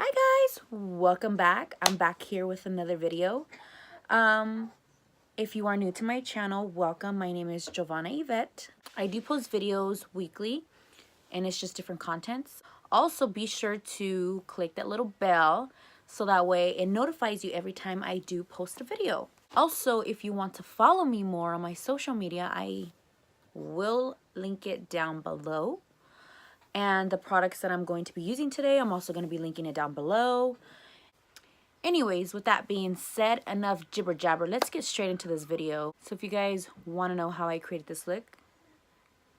Hi guys, welcome back. I'm back here with another video. If you are new to my channel, welcome. My name is Jovana YVETTE. I do post videos weekly and it's just different contents. Also, be sure to click that little bell so that way it notifies you every time I do post a video. Also, if you want to follow me more on my social media, I will link it down below. And the products that I'm going to be using today, I'm also going to be linking it down below. Anyways, with that being said, enough jibber jabber. Let's get straight into this video. So if you guys want to know how I created this look,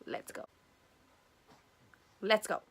let's go. Let's go.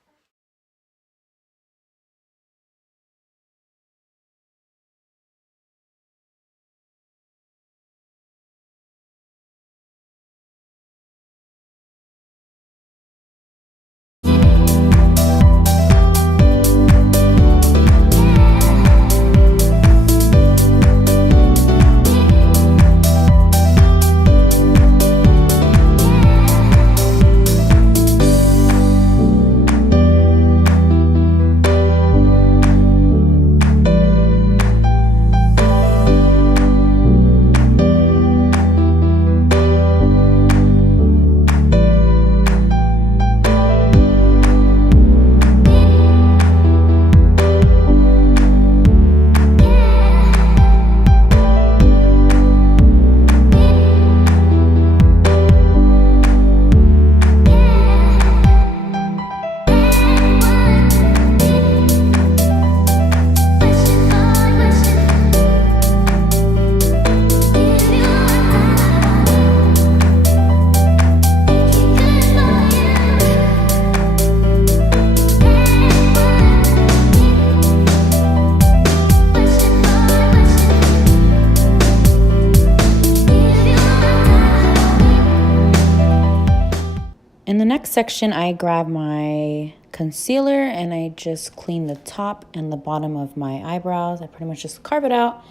In the next section, I grab my concealer and I just clean the top and the bottom of my eyebrows. I pretty much just carve it out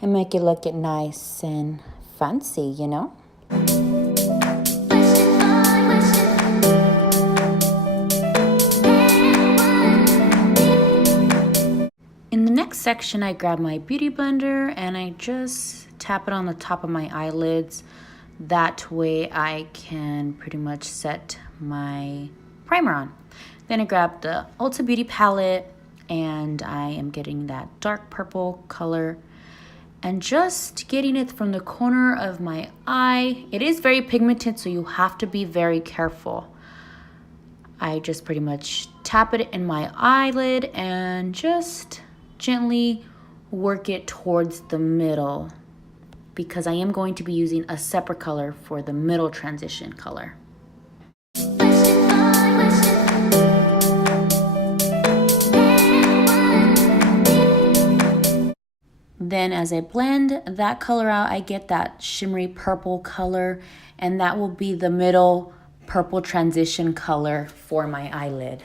and make it look nice and fancy, you know? In the next section, I grab my beauty blender and I just tap it on the top of my eyelids. That way I can pretty much set my primer on. Then I grab the Ulta Beauty Palette and I am getting that dark purple color and just getting it from the corner of my eye. It is very pigmented, so you have to be very careful. I just pretty much tap it in my eyelid and just gently work it towards the middle, because I am going to be using a separate color for the middle transition color. Then as I blend that color out, I get that shimmery purple color, and that will be the middle purple transition color for my eyelid.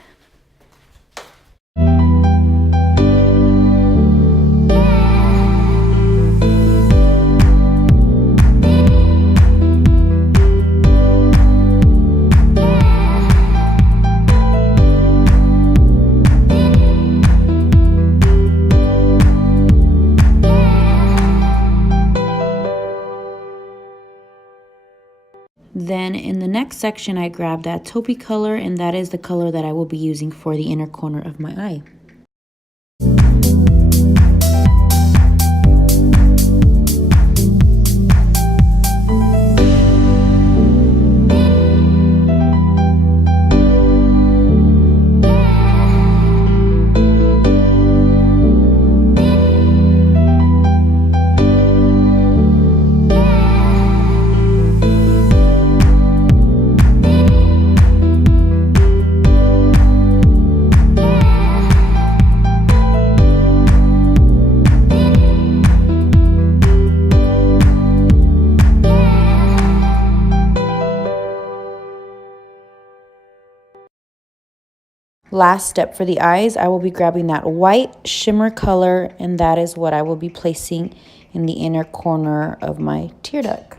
Then in the next section, I grab that taupey color, and that is the color that I will be using for the inner corner of my eye. Last step for the eyes, I will be grabbing that white shimmer color, and that is what I will be placing in the inner corner of my tear duct.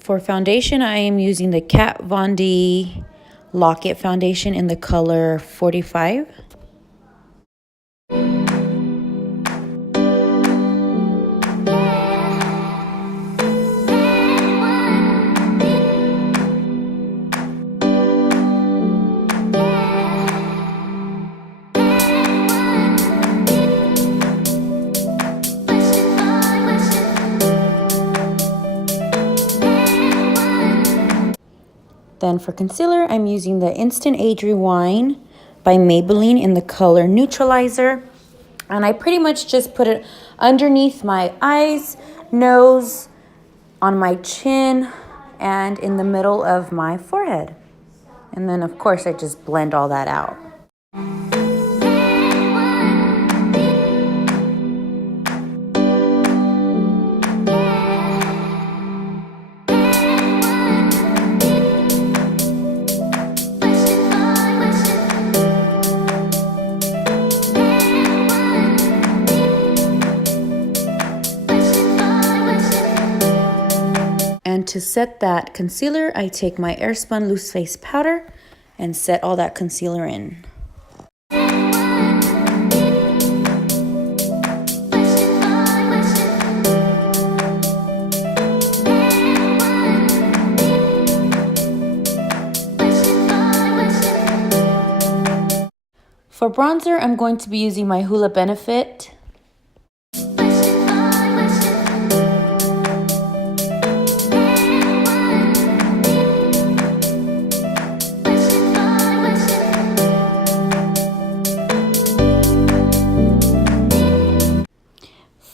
For foundation, I am using the Kat Von D Lock-It foundation in the color 45. Then for concealer, I'm using the Instant Age Rewind by Maybelline in the color Neutralizer. And I pretty much just put it underneath my eyes, nose, on my chin, and in the middle of my forehead. And then, of course, I just blend all that out. And to set that concealer, I take my Airspun loose face powder and set all that concealer in. For bronzer, I'm going to be using my Hoola Benefit.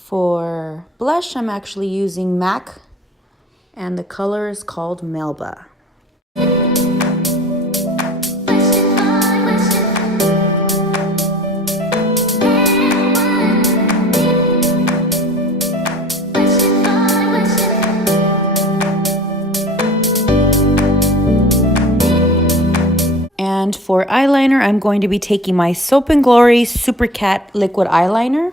For blush, I'm actually using MAC, and the color is called Melba. And for eyeliner, I'm going to be taking my Soap & Glory Super Cat Liquid Eyeliner.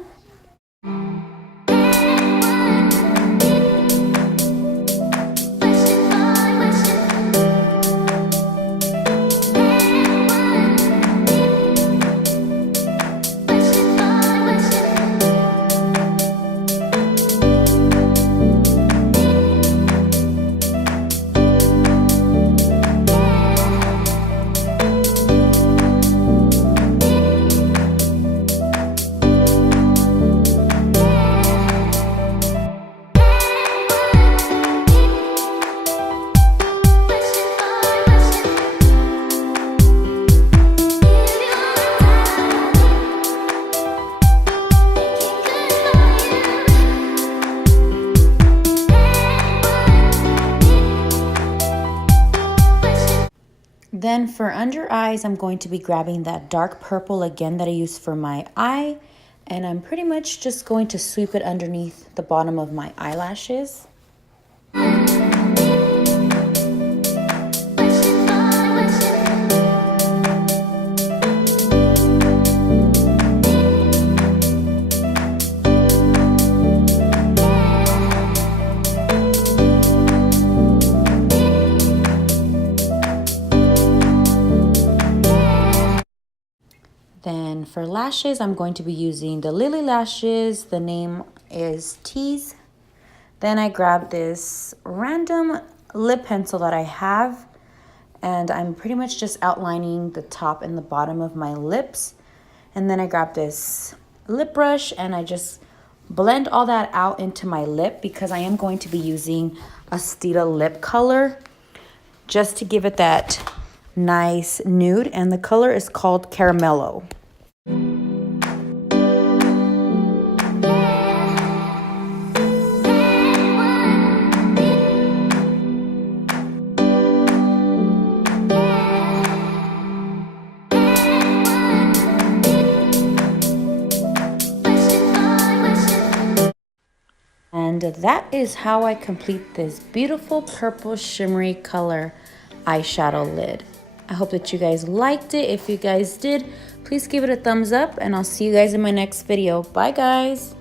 Then for under eyes, I'm going to be grabbing that dark purple again that I used for my eye. And I'm pretty much just going to sweep it underneath the bottom of my eyelashes. Then for lashes, I'm going to be using the Lilly lashes. The name is TEASE. Then I grab this random lip pencil that I have, and I'm pretty much just outlining the top and the bottom of my lips. And then I grab this lip brush and I just blend all that out into my lip, because I am going to be using a Stila lip color just to give it that nice nude, and the color is called Caramello. And that is how I complete this beautiful purple shimmery color eyeshadow lid. I hope that you guys liked it. If you guys did, please give it a thumbs up, and I'll see you guys in my next video. Bye guys.